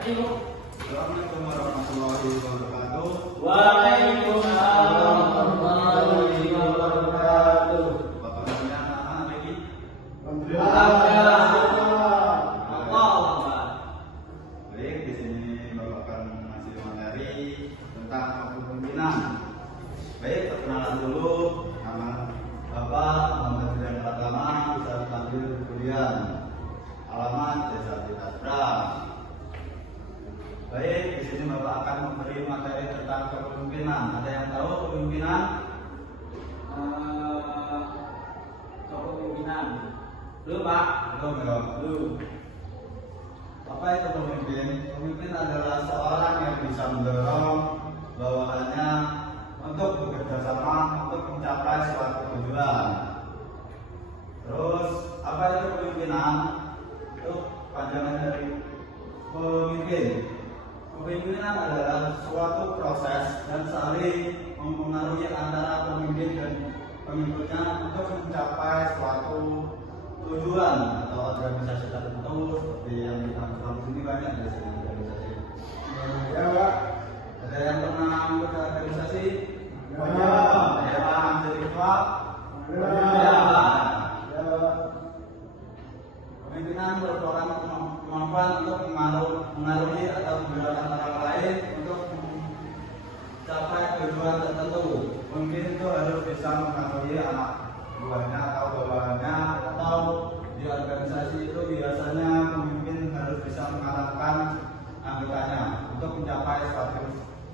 Ayo. Assalamualaikum warahmatullahi wabarakatuh. Waalaikumsalam warahmatullahi wabarakatuh. Bapak sekalian, anak lagi. Alhamdulillah. Baik, di sini Bapak akan ngasih materi tentang kepemimpinan. Baik, perkenalan dulu. Nama Bapak Muhammad Rian Pratama, bisa dipanggil Kuliah. Alamat Desa Citra. Baik, di sini Bapak akan memberi materi tentang kepemimpinan. Ada yang tahu kepemimpinan? Kepemimpinan. Belum, Pak. Belum. Apa itu pemimpin? Pemimpin adalah seorang yang bisa mendorong bawahannya untuk bekerja sama untuk mencapai suatu tujuan. Terus, apa itu kepemimpinan? Itu panjangan dari pemimpin. Kepemimpinan adalah suatu proses dan saling mempengaruhi antara pemimpin dan pengikutnya untuk mencapai suatu tujuan atau organisasi tertentu seperti yang kita tahu ini banyak di sini organisasi. Ya Pak, ada yang pernah ikut organisasi? Ya. Ada yang jadi ketua? Ya. Pemimpinan merupakan kemampuan untuk mengaruhi atau menggerakkan orang lain untuk mencapai tujuan tertentu. Mungkin itu harus bisa mengaruhi anak buahnya atau bawahannya, atau di organisasi itu biasanya pemimpin harus bisa mengarahkan anggotanya untuk mencapai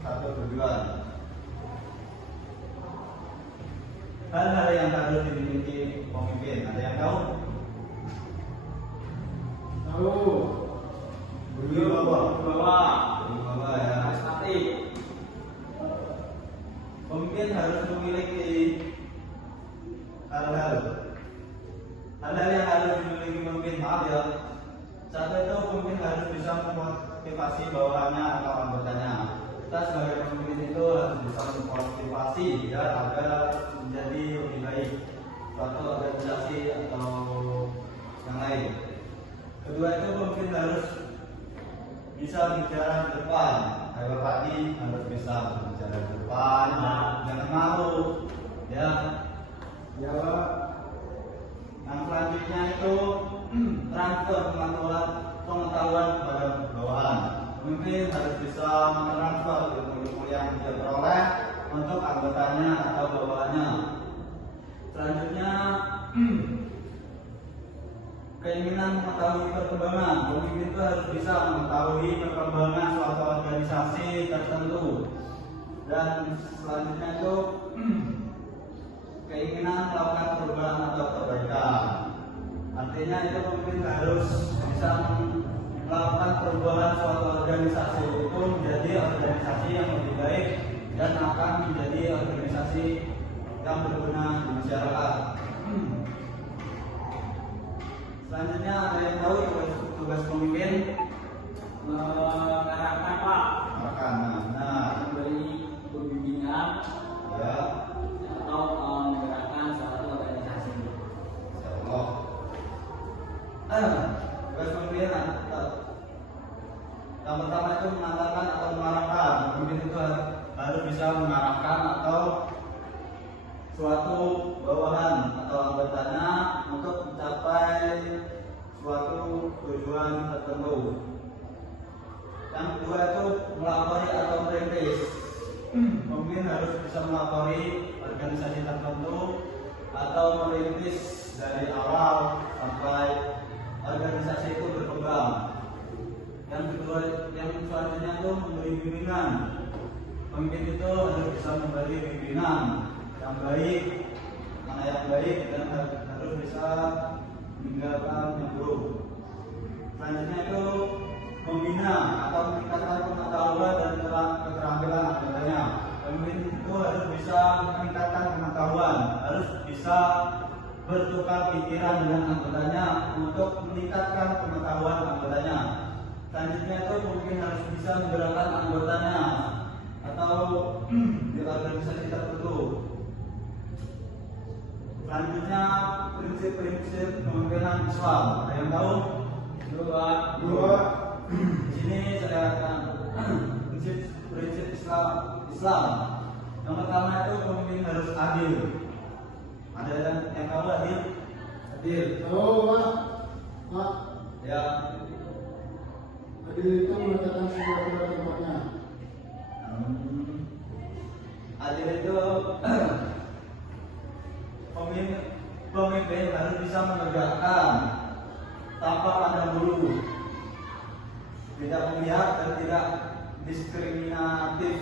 satu tujuan. Hal-hal yang harus dimiliki pemimpin, ada yang tahu? Bawa ya. Pemimpin harus memiliki hal-hal yang harus dimiliki pemimpin. Maaf ya. Satu itu pemimpin harus bisa memotivasi bawahannya atau anggotanya. Kita sebagai pemimpin itu harus bisa memotivasi ya agar menjadi lebih baik suatu organisasi atau yang lain. Kedua itu pemimpin harus bisa bicara di depan. Kayak Bapak ini harus bisa bicara di depan, jangan malu, ya. Ya Pak. Yang selanjutnya itu transfer pengetahuan kepada bawahan. Pemimpin harus bisa mentransfer ilmu yang dia peroleh untuk anggotanya atau bawahannya. Selanjutnya keinginan mengetahui perkembangan. Pemimpin itu harus bisa mengetahui perkembangan suatu organisasi tertentu. Dan selanjutnya itu keinginan melakukan perubahan atau perbaikan. Artinya itu pemimpin harus bisa melakukan perubahan suatu organisasi itu menjadi organisasi yang lebih baik dan akan menjadi organisasi yang berguna di masyarakat. Selanjutnya ada yang tahu tugas pemimpin? Mengarahkan, Pak. Memberi pembimbingan ya atau menggerakkan suatu organisasi. Insyaallah. Tugas pemimpin yang pertama itu mengantarkan atau mengarahkan. Pemimpin itu harus bisa mengarahkan atau suatu bawahan atau anggotanya untuk mencapai suatu tujuan tertentu. Yang kedua itu melapori atau merintis. Pemimpin harus bisa melapori organisasi tertentu atau merintis dari awal sampai organisasi itu berkembang. Yang kedua, yang selanjutnya itu memberi bimbingan. Pemimpin itu harus bisa memberi bimbingan yang baik, mana yang baik, dan harus bisa meninggalkan yang buruk. Selanjutnya itu membina atau meningkatkan pengetahuan dan keterampilan anggotanya. Pemimpin itu harus bisa meningkatkan pengetahuan, harus bisa bertukar pikiran dengan anggotanya untuk meningkatkan pengetahuan anggotanya. Selanjutnya itu pemimpin harus bisa menggerakkan anggotanya atau di organisasi tertentu. Selanjutnya prinsip-prinsip kepemimpinan Islam. Ada yang tahu? Dua. Di sini saya akan prinsip Islam. Yang pertama itu pemimpin harus adil. Ada yang tahu adil? Adil. Oh, Pak. Ya. Adil itu meletakkan sesuatu pada tempatnya. Adil itu pemimpin harus bisa menegakkan tanpa pandang bulu, tidak memihak dan tidak diskriminatif.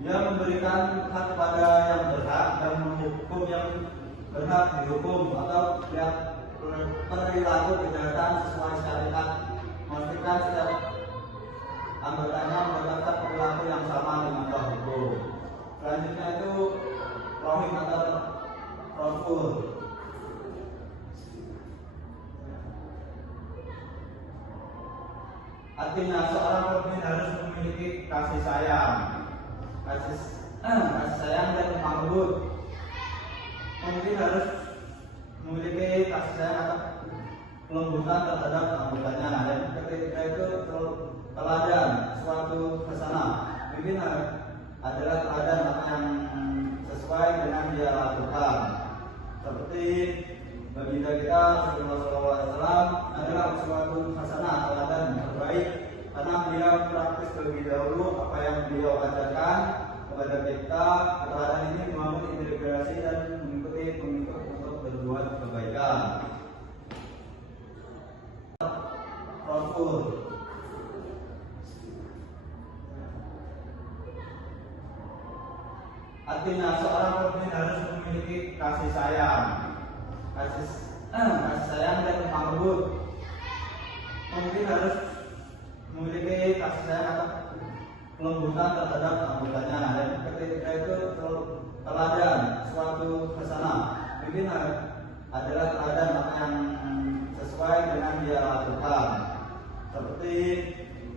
Dia memberikan hak pada yang berhak dan menghukum yang berhak dihukum atau yang perilaku kejahatan sesuai syariat. Memastikan setiap anggotanya mendapatkan perilaku yang sama dengan hukum. Selanjutnya itu rohim atau rasul. Artinya seorang pemimpin harus memiliki kasih sayang, kasih sayang dan lembut. Pemimpin harus memiliki kasih sayang atau kelembutan terhadap anggotanya. Dan ketika itu teladan suatu hasanah. Pemimpin adalah teladan apa yang sesuai dengan dia lakukan. Seperti baginda kita Rasulullah SAW adalah suatu hasanah teladan terbaik karena beliau praktis terlebih dahulu apa yang beliau ajarkan kepada kita. Teladan ini membangun integrasi dan mengikuti pengikut untuk berbuat kebaikan. Rasul. Artinya seorang pemimpin harus memiliki kasih sayang, kasih sayang dan lembut. Pemimpin harus memiliki kasih sayang atau kelembutan terhadap anggotanya. Dan ketika itu teladan suatu hasanah. Pemimpin adalah teladan apa yang sesuai dengan dia lakukan. Seperti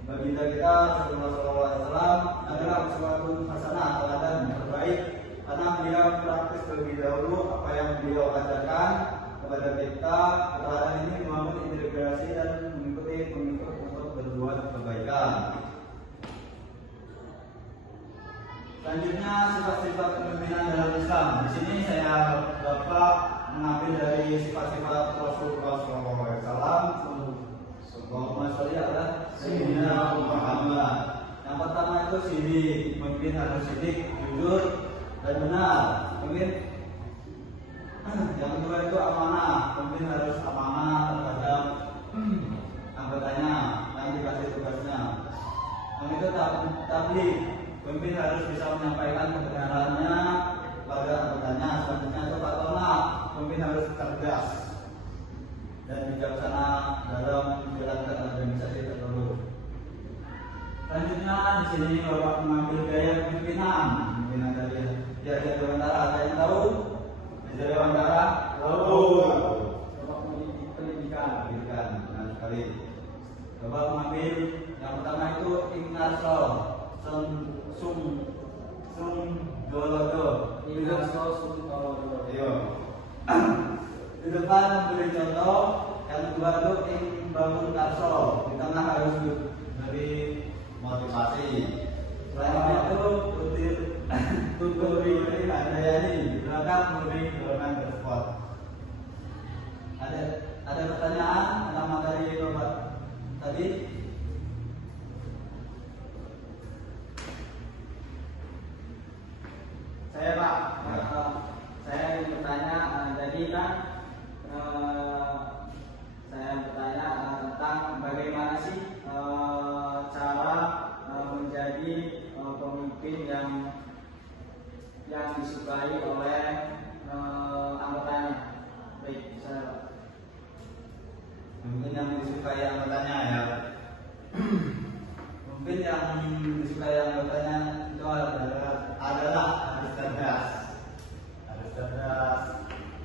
baginda kita Rasulullah SAW adalah suatu hasanah teladan terbaik karena beliau praktis terlebih dahulu apa yang beliau ajarkan kepada kita. Teladan ini membangun integrasi dan mengikuti pengikut untuk berbuat kebaikan. Selanjutnya sifat-sifat kepemimpinan dalam Islam. Di sini saya dapat mengambil dari sifat-sifat Rasulullah SAW. Allahumma sholli ala sayyidina Muhammad. Yang pertama itu sidik. Pemimpin harus sidik, jujur dan benar. Pemimpin yang kedua itu amanah. Pemimpin harus amanah terhadap anggotanya yang dikasih tugasnya. Yang itu tabligh. Pemimpin harus bisa menyampaikan kebenarannya pada anggotanya. Selanjutnya itu patronat. Pemimpin harus cerdas dan bijaksana dalam menjalankan organisasi tertentu. Selanjutnya di sini Bapak mengambil gaya kepemimpinan. Pemimpinan dari Jajar Dewantara. Ada yang tahu? Jajar Dewantara? Tahu. Bapak memiliki pendidikan, benar sekali. Bapak mengambil yang pertama itu Inarso Sung Dolodo. Inarso Sung Dolodo. Iya. Di depan memberi contoh, yang kedua itu bangun karso, di tengah harus beri motivasi. Selanjutnya itu tuturi Handayani, di belakang memberi dorongan bersport. Ada pertanyaan tentang materi Bapak tadi? Saya Pak, saya ingin bertanya, jadi kan saya bertanya tentang bagaimana sih cara menjadi pemimpin yang disukai oleh anggotanya. Baik, saya Mungkin yang disukai anggotanya ya. Mungkin yang disukai anggotanya itu adalah harus cerdas,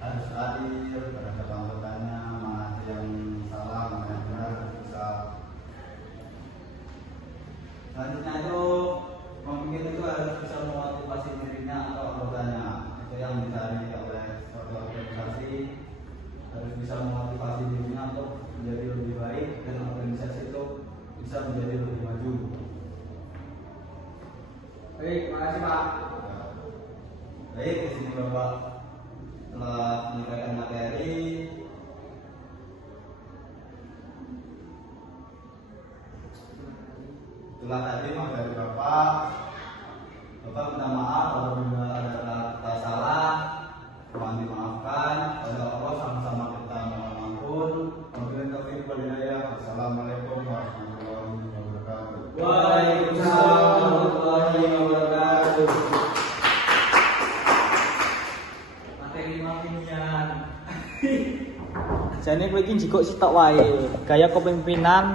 harus adil terhadap anggotanya, mana yang salah, mana yang benar bisa. Selanjutnya itu pemimpin itu harus bisa memotivasi dirinya atau anggotanya. Itu yang dicari oleh suatu organisasi, harus bisa memotivasi dirinya untuk menjadi lebih baik dan organisasi itu bisa menjadi lebih maju. Baik, makasih Pak. Baik, di sini Bapak telah menyampaikan materi. Itulah tadi materi Bapak. Bapak minta maaf apabila ada kata salah, mohon dimaafkan. Pada Allah sama-sama kita mengampun. Wabillahi taufiq wal hidayah. Wassalamualaikum warahmatullahi wabarakatuh. Waalaikumsalam warahmatullahi wabarakatuh. Materi mapinyan. Jane kowe iki jikok sitok wae. Gaya kepemimpinan.